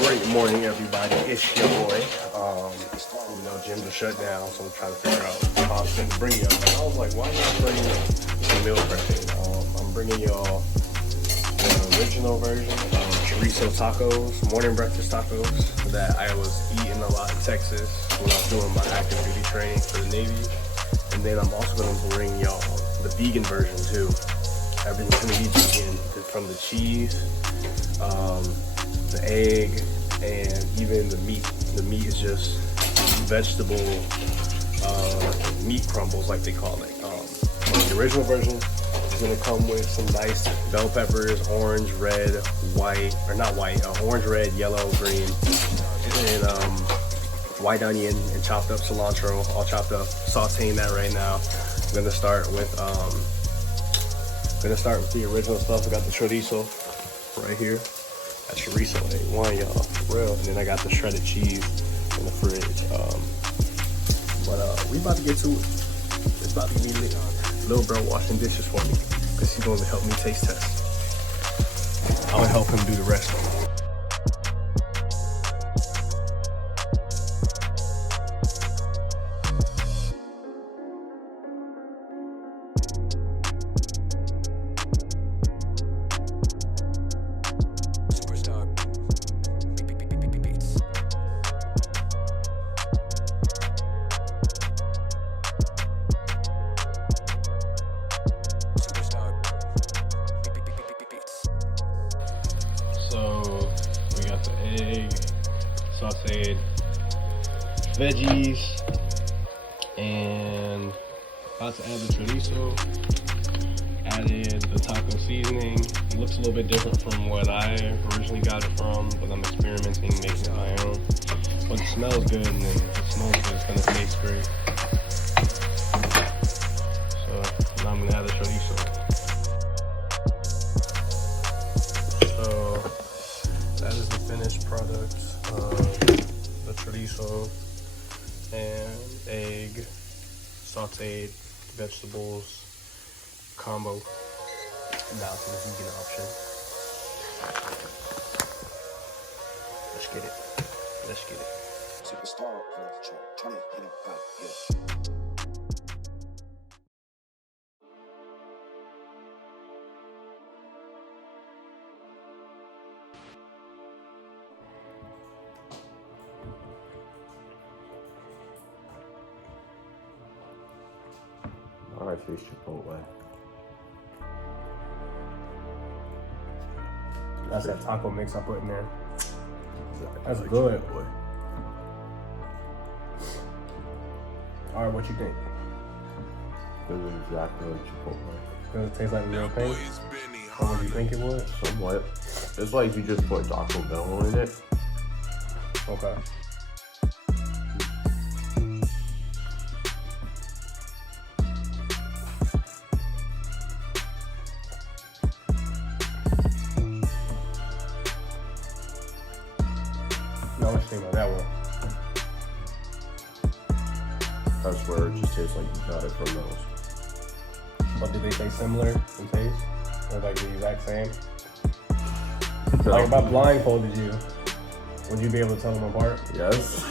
Great morning, everybody. It's your boy. Gyms are shut down, so I'm trying to figure out how I was going to bring y'all. I was like, why not bring some meal prepping? I'm bringing y'all the original version of chorizo tacos, morning breakfast tacos that I was eating a lot in Texas when I was doing my active duty training for the Navy. And then I'm also going to bring y'all the vegan version too. Everything's going to be vegan, from the cheese, the egg, and even the meat. The meat is just vegetable meat crumbles, like they call it. The original version is going to come with some diced bell peppers, orange, red, white, or not white, orange, red, yellow, green, and white onion and chopped up cilantro, all chopped up. Sauteing that right now. I'm going to start with the original stuff. I got the chorizo right here. That chorizo ain't one, y'all, for real. And then I got the shredded cheese in the fridge. But we about to get to it. It's about to be lit. Little bro washing dishes for me because he's going to help me taste test. I'm going to help him do the rest. So we got the egg, sauteed veggies, and about to add the chorizo. Added the taco seasoning. It looks a little bit different from what I originally got it from, but I'm experimenting, making it my own. But it smells good, and it smells good. It's gonna taste great. So now I'm gonna add the chorizo. That is the finished product of the chorizo and egg, sauteed vegetables combo. Now to the vegan option. Let's get it. Let's get it. Superstar, turn it in a yeah. I taste Chipotle. That's that taco mix I put in there. That's good. Chipotle. All right, what you think? It was exactly like Chipotle. Does it taste like real thing? Or what do you think it would? Somewhat. It's like you just put Taco Bell in it. Okay. No, what you think about that one? I swear it just tastes like you got it from those. But did they taste similar in taste? Or like the exact same? Like if I blindfolded you, would you be able to tell them apart? Yes.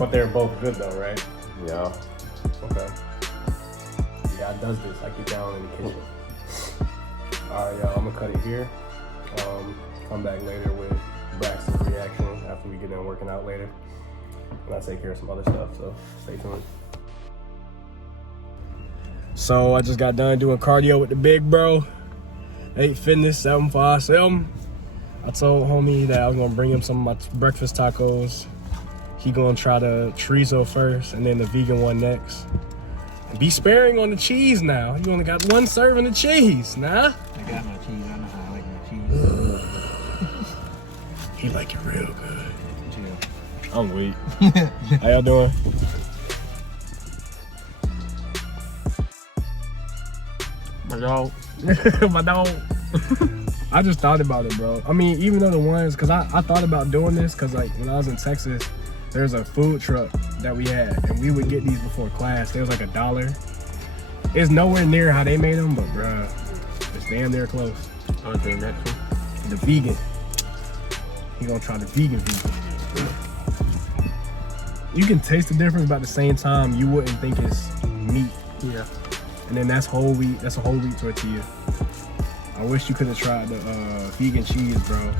But they're both good though, right? Yeah. Okay. God does this like you're down in the kitchen. Alright, y'all, I'm gonna cut it here. Come back later with Braxton's reaction after we get done working out later. And I'll take care of some other stuff, so stay tuned. So I just got done doing cardio with the big bro. 8 Fitness 757. I told homie that I was gonna bring him some of my breakfast tacos. He gonna try the chorizo first and then the vegan one next. And be sparing on the cheese now. You only got one serving of cheese, nah? I got my cheese. I know how I like my cheese. He like it real good. Chill. I'm weak. How y'all doing? My dog. My dog. I just thought about it, bro. I mean, even though the ones, cause I thought about doing this, cause like when I was in Texas, there's a food truck that we had, and we would get these before class. They was like $1. It's nowhere near how they made them, but bruh, it's damn near close. Okay, next one. The vegan. He gonna try the vegan. You can taste the difference, but at the same time, you wouldn't think it's meat. Yeah. And then that's whole wheat. That's a whole wheat tortilla. I wish you could have tried the vegan cheese, bro.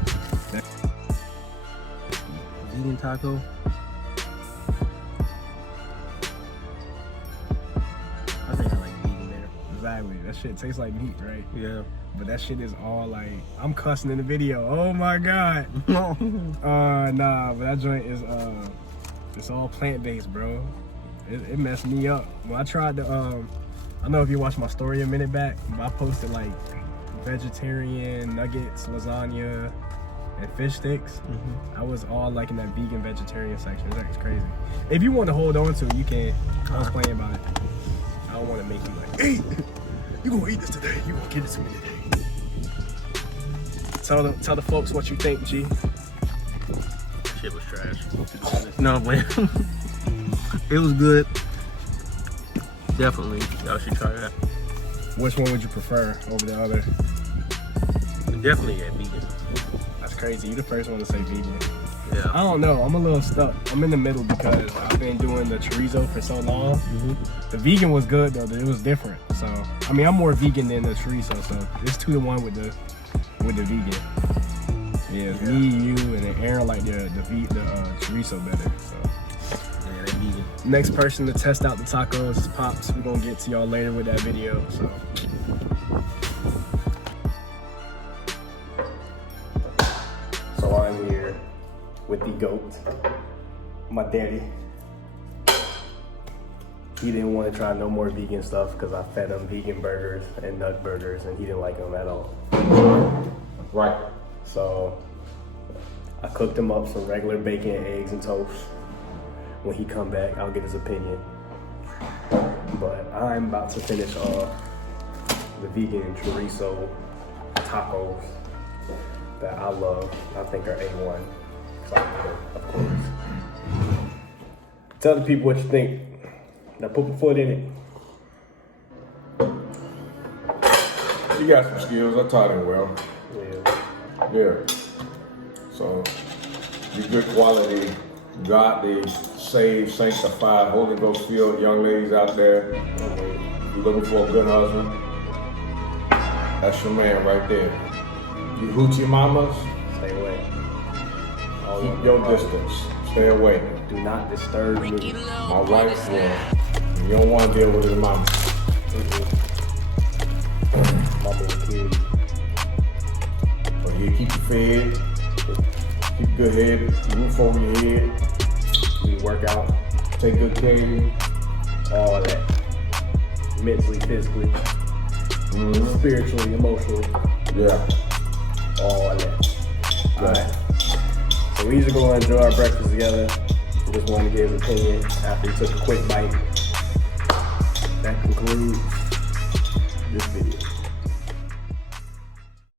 Vegan taco. I think I like vegan better. Exactly. That shit tastes like meat, right? Yeah. But that shit is all like, I'm cussing in the video. Oh my god. Nah, but that joint is it's all plant-based, bro. It messed me up. When I tried the I don't know if you watched my story a minute back, but I posted like vegetarian nuggets, lasagna, and fish sticks. I was all like in that vegan vegetarian section. It's crazy. If you want to hold on to it, you can. I was playing about it. I don't want to make you like, hey, you gonna eat this today? You gonna give it to me today? Tell the folks what you think, G. Shit was trash. No, man. It was good. Definitely, y'all should try that. Which one would you prefer over the other? Definitely that vegan. That's crazy. You the first one to say vegan. Yeah. I don't know. I'm a little stuck. I'm in the middle because I've been doing the chorizo for so long. The vegan was good though. It was different. So I mean, I'm more vegan than the chorizo. So it's 2-1 with the vegan. Yeah, me, you, and then Aaron like the chorizo better. So. Yeah, that vegan. Next person to test out the tacos is Pops. We're gonna get to y'all later with that video. So I'm here with the GOAT, my daddy. He didn't want to try no more vegan stuff because I fed him vegan burgers and nut burgers, and he didn't like them at all. Right. So I cooked him up some regular bacon, eggs, and toast. When he come back, I'll get his opinion. But I'm about to finish off the vegan chorizo tacos that I love. I think are A1. So, of course. Tell the people what you think. Now put my foot in it. You got some skills. I taught him well. Yeah. So, you good quality, godly, saved, sanctified, Holy Ghost filled young ladies out there. You looking for a good husband? That's your man right there. You hoochie mamas, Stay away. keep your distance. Stay away. Do not disturb me. My wife will. You don't want to deal with his mama. My little kid. But yeah, keep you fed. Keep a good head, roof over your head. We work out. Take good care of you. All that. Mentally, physically, spiritually, emotionally. Yeah. All that. Alright. So we usually go and enjoy our breakfast together. Just wanted to give his opinion after he took a quick bite. That concludes this video.